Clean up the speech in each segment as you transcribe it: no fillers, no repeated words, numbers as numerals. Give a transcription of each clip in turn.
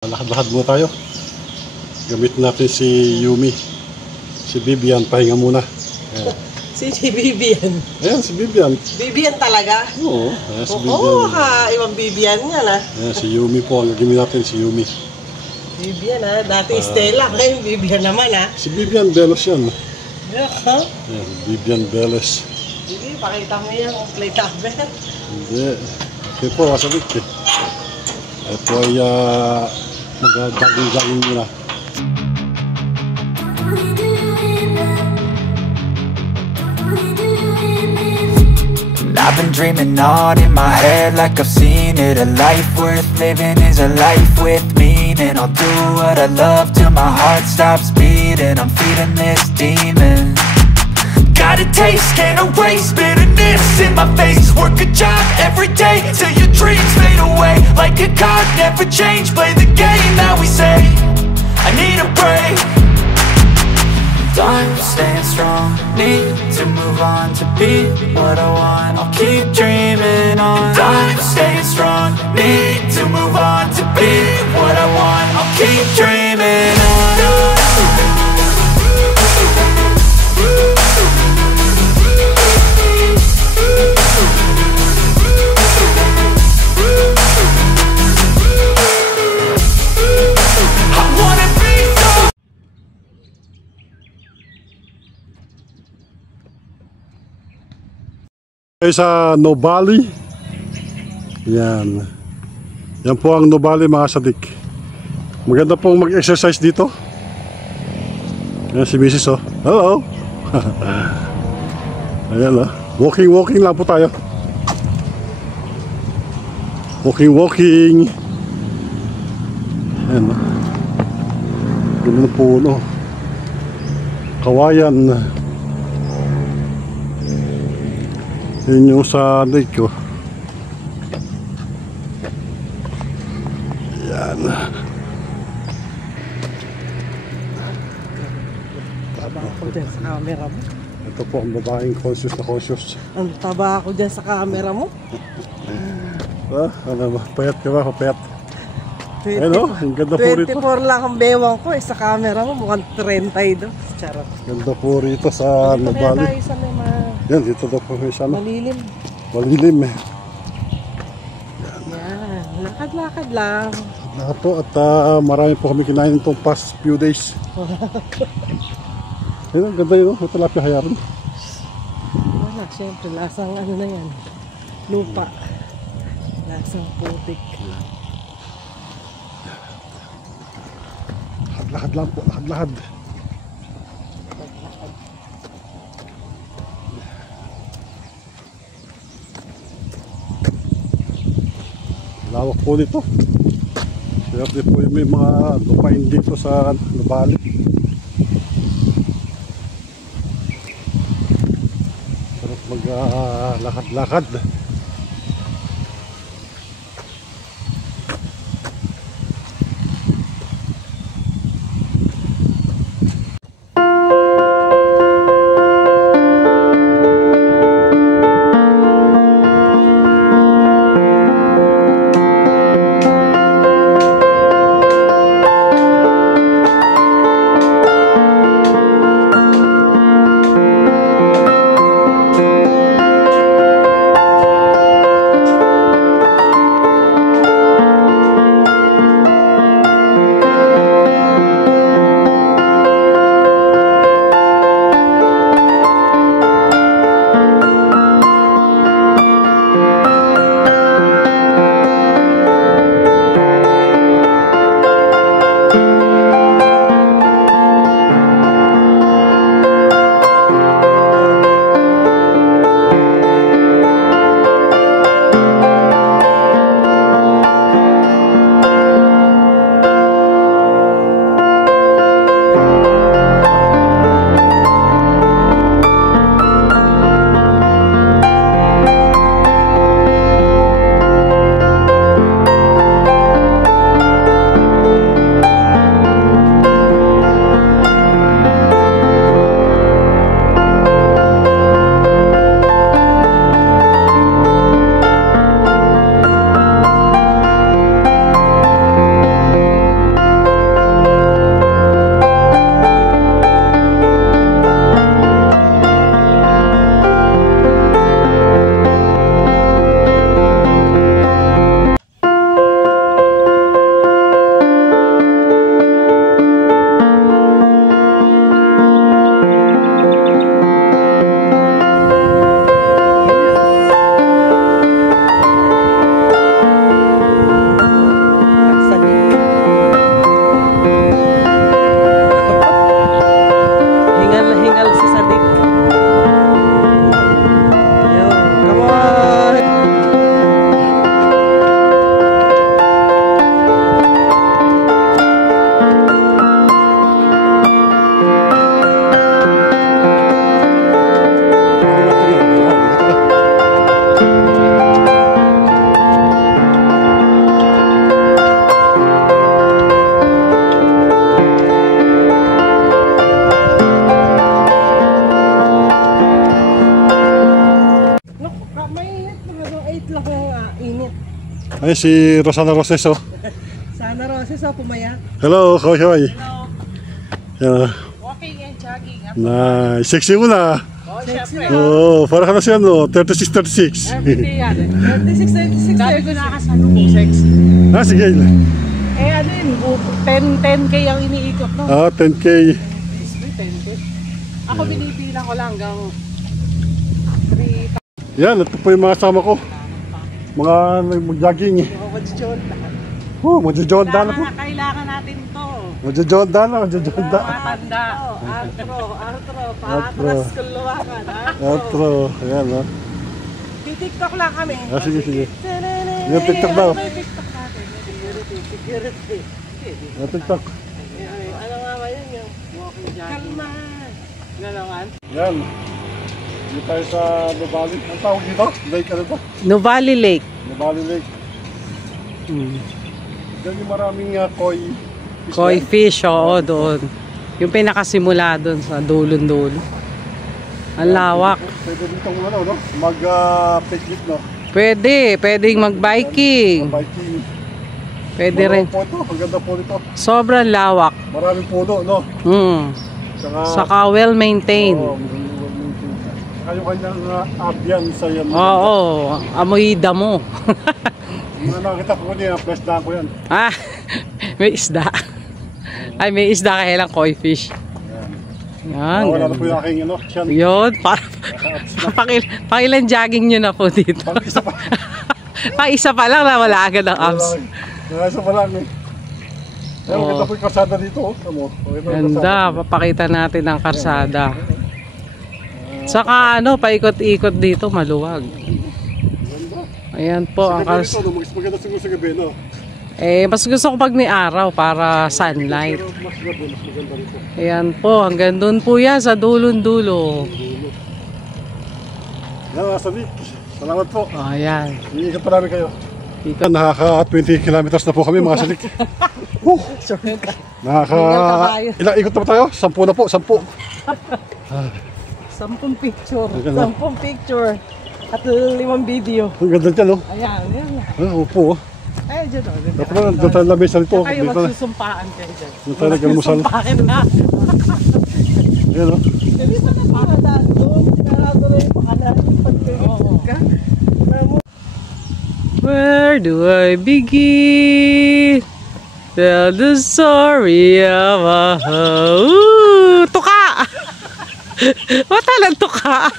Lakad-lakad muna tayo. Gamit natin si Yumi. Si Vivian, pahinga muna. Ayan. Si Vivian. Ayan, si Vivian. Vivian talaga? Oo, ayan si Vivian. Oo, ibang Vivian yan Ayan, si Yumi po. Ang gamit natin si Yumi. Vivian dati Stella, ngayon Vivian naman Si Vivian Belos yan. Ayan, Vivian Belos. Hindi, pakita mo yan, play cover. Hindi. Ito po, kasabit eh. Ito ay mag-jogging muna. I've been dreaming on in my head like I've seen it. A life worth living is a life with meaning. I'll do what I love till my heart stops beating. I'm feeding this demon. Got a taste, can't erase bitterness in my face. Work a job every day till your dreams fade away. Like a card, never change, play the game that we say. I need a break. I'm staying strong, need to move on to be what I want. I'll keep dreaming on. I'm staying strong, need to move on to be what I want. I'll keep dreaming on. Sa Nubali. Yan. Yan po ang Nubali, mga sadik. Maganda pong mag-exercise dito. Yan si Mrs. oh. Hello. Ayan oh. Walking lang po tayo. Walking. Ayan oh. Ganun po no. Kawayan. Yun yung sa lake ko. Yan. Taba ako dyan sa camera mo. Ito po ang babaeng conscious na conscious. Ang taba ako dyan sa camera mo. Ano ba? Payat ka ba? Payat. Ano? Ang ganda po rito. 24 lang ang bewang ko sa camera mo. Mukhang 32. Charot. Ganda po rito sa Nubali. Dito sa may yan, dito daw po may sana. Malilim eh. Yan. Lakad-lakad lang. Lahat po at marami po kami kinain itong past few days. Ayun, ganda yun. May tilapia hayaran. Wala, syempre. Lasang ano na yan. Lupa. Lasang putik. Lakad lang po. Lakad. Lawak po dito. Siyempre po may mga lupain dito sa Nubali. Sarap mag-lakad-lakad. Ay, si Rosana Roses, oh. Sana Roses, pumaya. Hello, kaway. Hello. Walking and jogging. Nice. Sexy mo na. Oh, syempre. Oo, para ka na siya, no? 36-36. Everyday yan eh. 36, 36. Sabi ko nakasano kung sexy. Ah, sige. Eh ano yun, 10K ang iniikot, no? Ah, 10K. 10K. Ako binipila ko lang hanggang 3. Yan, ito po yung mga kasama ko. Mga mag-jogging. Magja-Jordan na po. Kailangan natin to. Magja-Jordan na, magja-Jordan. Matanda. Artro. Paatras kuluwakan. Outro. Ayan, no? TikTok lang kami. Ah, sige. Yung TikTok daw. Ano yung TikTok natin? Security. Yung TikTok. Ano nga ba yun yung walking jogging? Kalma. Galawan. Yan. Dito tayo sa Nubali. Ang tawag dito? Lake ano ba? Nuvali Lake. Nubali Lake. Diyan yung maraming koi. Koi fish, oo, doon. Yung pinakasimula doon sa dulon-dulo. Ang lawak. Pwede dito no? Mag-picnic, no? Pwedeng mag-biking. Biking. Pwede rin. Po ito. Ang ganda po nito. Sobrang lawak. Maraming puno, no? Saka well-maintained. Saka yung kanyang ambience yan. Oo, amoy damo. Mga nakita ko niya, flashdown ko yan. May isda. Ay, may isda kaya lang koi fish. Yan. Wala na po yung aking siyan. Yun, pakilan jogging nyo na po dito. Pang-isa pa. Pang-isa pa lang na wala agad ang abs. Isa pa lang eh. Ayun, maganda po yung karsada dito. Ganda, papakita natin ang karsada. Saka paikot-ikot dito, maluwag. Ayan po ang karsada. Maganda siguro sa gabi, no? Mas gusto ko pag may araw para sunlight. Mas maganda rito. Ayan po, hanggang doon po yan sa dulon-dulo. Yan, nasa Vic. Salamat po. Ayan. Iikat pa namin kayo. Nakaka 20 kilometers na po kami mga salik. Ilang ikot na ba tayo? 10 na po, 10. 10 picture. 10 picture. At 5 video. Ang ganda dyan, no? Ayan, Upo, Ay, dyan o. Dapat doon tayo labis na rito. Kayo magsusumpaan kayo dyan. Doon tayo nagkamusan. Magsusumpakin na. Ayan, no? Dito na para daan doon. Sinarado na yung pakanan. Pagkakit ka. Where do I begin? Tell the story of a tuka! Matalang tuka!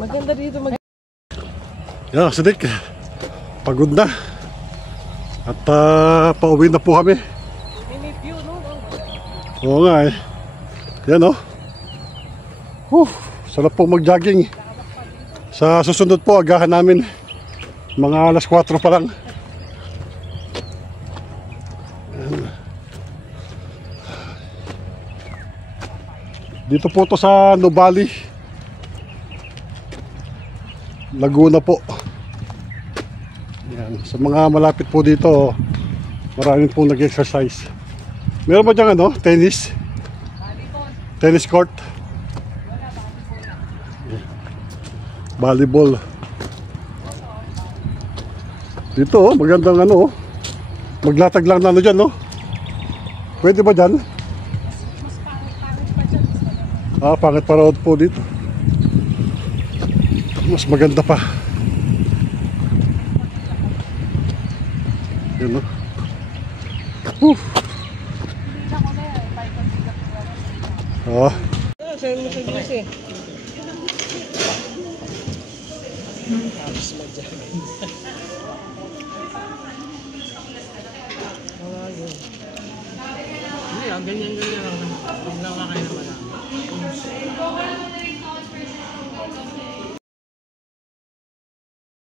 Maganda dito Yan, Sidik. Pagod na. At pauwi na po kami. Oo nga eh. Yan, oh. Sarap po mag-jogging. Sa susunod po, agahan namin. Mga alas 4 pa lang. Dito po to sa Nubali, Laguna po. Yan. Sa mga malapit po dito, maraming po nag-exercise. Meron ba dyan tennis? Tennis court? Volleyball. Dito magandang maglatag lang na dyan, no? Pwede ba dyan? Pangit para po dito. Mas maganda pa. Yan, no? Ganyan lang. Huwag lang kakain naman.